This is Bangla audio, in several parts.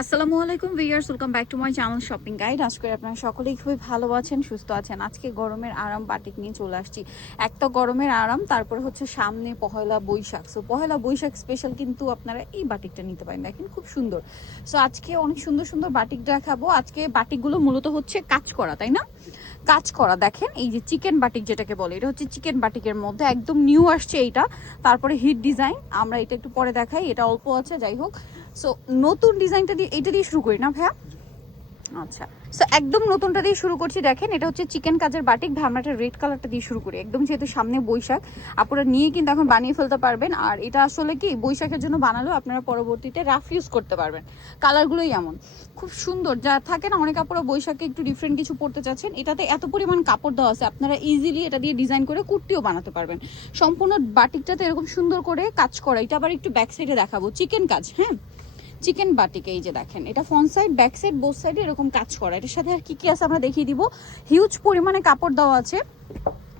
আসসালামু আলাইকুম viewers, welcome back to my channel shopping guide. আজ করে আপনারা সকলেই খুবই ভালো আছেন, সুস্থ আছেন। আজকে গরমের আরাম বাটিক নিয়ে চলে আসছি। একটা গরমের আরাম, তারপরে হচ্ছে সামনে পহেলা বৈশাখ। সো পহেলা বৈশাখ স্পেশাল কিন্তু আপনারা এই বাটিকটা নিতে পারেন, দেখেন খুব সুন্দর। সো আজকে অনেক সুন্দর সুন্দর বাটিক দেখাবো। আজকে বাটিকগুলো মূলত হচ্ছে কাজ করা, তাই না? কাজ করা, দেখেন এই যে চিকেন বাটিক যেটাকে বলে, এটা হচ্ছে চিকেন বাটিকের মধ্যে একদম নিউ আসছে এইটা। তারপরে হিট ডিজাইন, আমরা এটা একটু পরে দেখাই, এটা অল্প আছে, যাই হোক। সো নতুন ডিজাইনটা দিয়ে এইটা দিয়ে শুরু করি না ভাইয়া? আচ্ছা, সো একদম নতুনটা দিয়ে শুরু করছি। দেখেন এটা হচ্ছে চিকেন কাজের বাটিক, আমরা রেড কালারটা দিয়ে শুরু করি একদম, যেহেতু সামনে বৈশাখ আপনারা নিয়ে কিন্তু এখন বানিয়ে ফেলতে পারবেন। আর এটা আসলে কি বৈশাখের জন্য বানালেও আপনারা পরবর্তীতে রাফ ইউজ করতে পারবেন। কালারগুলোই এমন খুব সুন্দর, যা থাকে না অনেক আপুরা বৈশাখে একটু ডিফারেন্ট কিছু পড়তে চাচ্ছেন, এটাতে এত পরিমাণ কাপড় দেওয়া আছে, আপনারা ইজিলি এটা দিয়ে ডিজাইন করে কুর্তিও বানাতে পারবেন। সম্পূর্ণ বাটিকটাতে এরকম সুন্দর করে কাজ করা। এটা আবার একটু ব্যাক সাইডে দেখাবো, চিকেন কাজ, হ্যাঁ চিকেন বাটিক। এই যে দেখেন এটা front side back side both সাইডে এরকম কাজ করা। এটার সাথে আর কি কি আছে আমরা দেখিয়ে দিব। হিউজ পরিমাণে কাপড় দেওয়া আছে,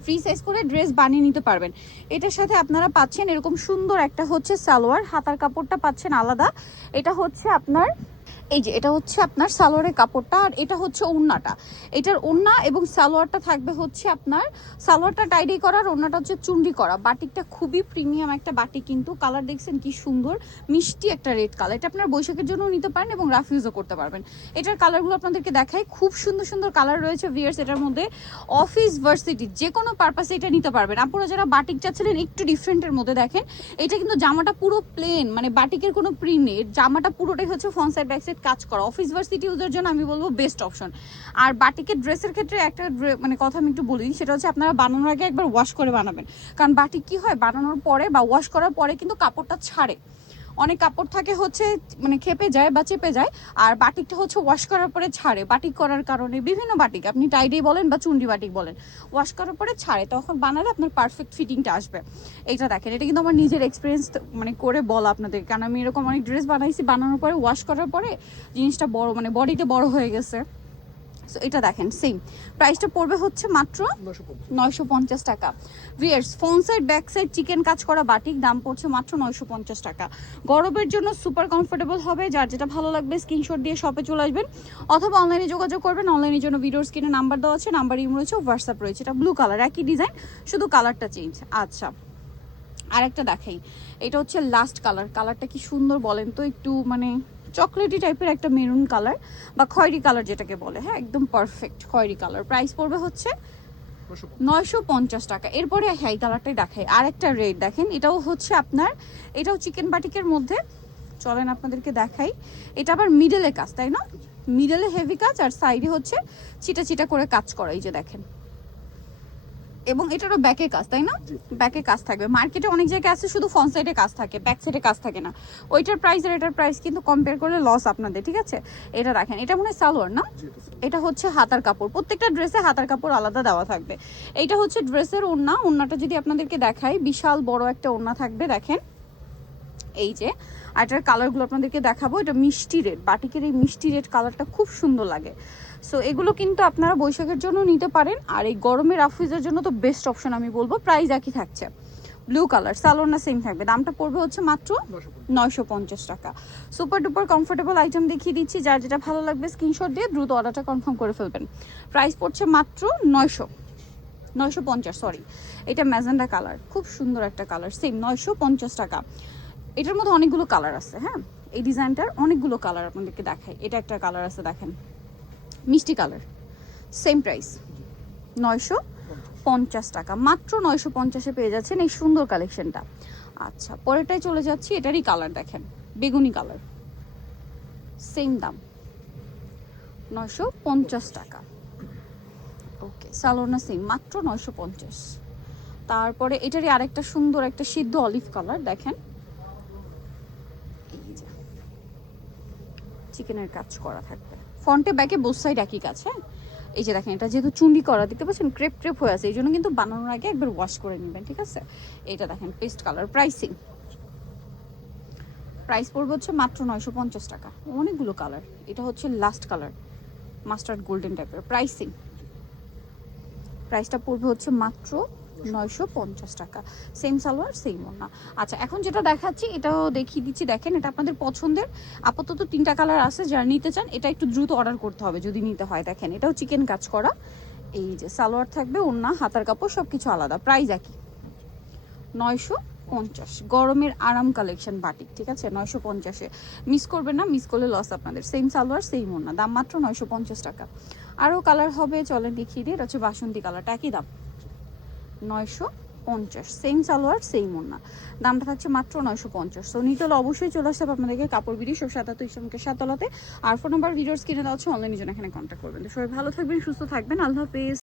ফ্রি সাইজ করে ড্রেস বানিয়ে নিতে পারবেন। এটার সাথে আপনারা পাচ্ছেন এরকম সুন্দর একটা হচ্ছে সালোয়ার, হাতার কাপড়টা পাচ্ছেন আলাদা। এটা হচ্ছে আপনার এই যে এটা হচ্ছে আপনার সালোয়ারের কাপড়টা, আর এটা হচ্ছে ওড়নাটা। এটার ওড়না এবং সালোয়ারটা থাকবে হচ্ছে আপনার, সালোয়ারটা টাইডি করা আর ওড়নাটা হচ্ছে চুন্ডি করা। বাটিকটা খুবই প্রিমিয়াম একটা বাটিক, কিন্তু কালার দেখছেন কি সুন্দর, মিষ্টি একটা রেড কালার। এটা আপনার বৈশাখের জন্য নিতে পারেন এবং রাফ ইউজও করতে পারবেন। এটার কালারগুলো আপনাদেরকে দেখাই, খুব সুন্দর সুন্দর কালার রয়েছে ভিয়ার্স। এটার মধ্যে অফিস ভার্সিটি যে কোনো পারপাসে এটা নিতে পারবেন। আপনারা যারা বাটিক চাচ্ছিলেন একটু ডিফারেন্টের মধ্যে, দেখেন এটা কিন্তু জামাটা পুরো প্লেন, মানে বাটিকের কোনো প্রিন্ট নেই, জামাটা পুরোটাই হচ্ছে ফ্রন্ট সাইড ব্যাক সাইড কাজ করা। অফিস ভার্সিটি ইউজের জন্য আমি বলবো বেস্ট অপশন। আর বাটিকের ড্রেসের ক্ষেত্রে একটা মানে কথা আমি একটু বলি, সেটা হচ্ছে আপনারা বানানোর আগে একবার ওয়াশ করে বানাবেন। কারণ বাটিক কি হয়, বানানোর পরে বা ওয়াশ করার পরে কিন্তু কাপড়টা ছাড়ে। অনেক কাপড় থাকে হচ্ছে মানে খেপে যায় বা চেপে যায়, আর বাটিকটা হচ্ছে ওয়াশ করার পরে ছাড়ে। বাটিক করার কারণে বিভিন্ন বাটিক, আপনি টাইডি বলেন বা চুন্ডি বাটিক বলেন, ওয়াশ করার পরে ছাড়ে, তখন বানালে আপনার পারফেক্ট ফিটিংটা আসবে। এইটা দেখেন, এটা কিন্তু আমার নিজের এক্সপিরিয়েন্স মানে করে বলা আপনাদের, কারণ আমি এরকম অনেক ড্রেস বানাইছি, বানানোর পরে ওয়াশ করার পরে জিনিসটা বড় মানে বডিতে বড় হয়ে গেছে। সো এটা দেখেন সেম প্রাইসটা পড়বে হচ্ছে মাত্র 950 টাকা। ভিয়ার্স front side back side chikan কাজ করা বাটিক, দাম পড়ছে মাত্র 950 টাকা। গরমের জন্য সুপার কমফোর্টেবল হবে। যার যেটা ভালো লাগবে স্ক্রিনশট দিয়ে শপে চলে আসবেন, অথবা অনলাইনে যোগাযোগ করবেন। অনলাইনের জন্য ভিডিওর স্ক্রিনে নাম্বার দেওয়া আছে, নাম্বার ইমো রয়েছে, হোয়াটসঅ্যাপ রয়েছে। এটা ব্লু কালার, একই ডিজাইন, শুধু কালারটা চেঞ্জ। আচ্ছা আরেকটা দেখাই, এটা হচ্ছে লাস্ট কালার। কালারটা কি সুন্দর বলেন তো, একটু মানে চকলেটি টাইপের একটা মেরুন কালার বা খয়েরি কালার যেটাকে বলে, হ্যাঁ একদম পারফেক্ট খয়েরি কালার। প্রাইস পড়বে হচ্ছে 950 টাকা। এরপরে হ্যাঁ এই কালারটাই দেখাই, আরেকটা রেড দেখেন, এটাও হচ্ছে আপনার, এটাও চিকেন বাটিকের মধ্যে। চলেন আপনাদেরকে দেখাই। এটা আবার মিডলে কাজ, তাই না? মিডলে হেভি কাজ আর সাইডে হচ্ছে চিটা চিটা করে কাজ করা, এই যে দেখেন। এবং এটারও ব্যাকে কাজ, তাই না? ব্যাকে কাজ থাকবে। মার্কেটে অনেক জায়গায় আছে শুধু ফ্রন্ট সাইডে কাজ থাকে, ব্যাক সাইডে কাজ থাকে না। ওইটার প্রাইস আর এটার প্রাইস কিন্তু কম্পেয়ার করলে লস আপনাদের, ঠিক আছে? এটা দেখেন, এটা মনে হয় সালোয়ার না, এটা হচ্ছে হাতার কাপড়। প্রত্যেকটা ড্রেসে হাতার কাপড় আলাদা দেওয়া থাকবে। এইটা হচ্ছে ড্রেসের ওড়না। ওড়নাটা যদি আপনাদেরকে দেখাই, বিশাল বড় একটা ওড়না থাকবে, দেখেন এই যে। আর এটার কালারগুলো আপনাদেরকে দেখাবো, এটা মিষ্টি রেড, বাটিকের এই মিষ্টি রেড কালারটা খুব সুন্দর লাগে। সো এগুলো কিন্তু আপনারা বৈশাখের জন্য নিতে পারেন, আর এই গরমের অফিসের জন্য তো বেস্ট অপশন আমি বলবো। প্রাইস একই থাকছে, ব্লু কালার, সালোয়ারটা সেম থাকবে। দামটা পড়বে হচ্ছে মাত্র 950 টাকা। সুপার ডুপার কমফোর্টেবল আইটেম দেখিয়ে দিচ্ছি, যার যেটা ভালো লাগবে স্ক্রিনশট দিয়ে দ্রুত অর্ডারটা কনফার্ম করে ফেলবেন। প্রাইস পড়ছে মাত্র 950, সরি। এটা ম্যাজেন্ডা কালার, খুব সুন্দর একটা কালার, সেম 950 টাকা। এটার মধ্যে অনেকগুলো কালার আছে, হ্যাঁ এই ডিজাইনটার অনেকগুলো কালার আপনাদেরকে দেখাই। এটা একটা কালার আছে দেখেন, মিষ্টি কালার, সেম প্রাইস 950 টাকা। মাত্র 950-এ পেয়ে যাচ্ছেন এই সুন্দর কালেকশনটা। আচ্ছা পরেরটাই চলে যাচ্ছি, এটারই কালার দেখেন, বেগুনি কালার, সেম দাম 950 টাকা। ওকে, সালোনা সেম মাত্র 950। তারপরে এটারই আরেকটা সুন্দর একটা সিদ্ধ অলিভ কালার, দেখেন চিকেনের কাজ করা থাকবে, ফ্রন্টে ব্যাকে বোথ সাইড একই কাজ। হ্যাঁ এই যে দেখেন, এটা যেহেতু চুন্ডি করা দেখতে পাচ্ছেন, ক্রেপ ক্রেপ হয়ে আছে, এই জন্য কিন্তু বানানোর আগে একবার ওয়াশ করে নেবেন, ঠিক আছে? এটা দেখেন পেস্ট কালার, প্রাইস পড়বে হচ্ছে মাত্র 950 টাকা। অনেকগুলো কালার, এটা হচ্ছে লাস্ট কালার, মাস্টার্ড গোল্ডেন টাইপের। প্রাইসটা পড়বে হচ্ছে মাত্র 950 টাকা। সেম সালোয়ার সেম ওড়না। আচ্ছা এখন যেটা দেখাচ্ছি এটাও দেখিয়ে দিচ্ছি, দেখেন এটা আপনাদের পছন্দের। আপাতত 3টা কালার আছে, যারা নিতে চান এটা একটু দ্রুত অর্ডার করতে হবে যদি নিতে হয়। দেখেন এটাও চিকেন কাজ করা, এই যে সালোয়ার থাকবে, ওড়না, হাতার কাপড় সবকিছু আলাদা, প্রাইস একই 950। গরমের আরাম কালেকশন বাটিক, ঠিক আছে 950-এ। মিস করবেন না, মিস করলে লস আপনাদের। সেম সালোয়ার সেম ওড়না, দাম মাত্র 950 টাকা। আরও কালার হবে, চলেন দেখিয়ে দিই। এটা হচ্ছে বাসন্তী কালারটা, একই দাম 950। সেম সালোয়ার সেম ওড়না, দামটা থাকছে মাত্র 950। সো নিতে হলে অবশ্যই চলে আসতে হবে আপনাদেরকে কাপড় বিডি 77 ইসলামকে 7 তলাতে। আর ফোন নাম্বার ভিডিওস কিনে দেওয়া হচ্ছে, অনলাইনে জন্য এখানে কন্ট্যাক্ট করবেন। তো সবাই ভালো থাকবেন, সুস্থ থাকবেন, আল্লাহ হাফেজ।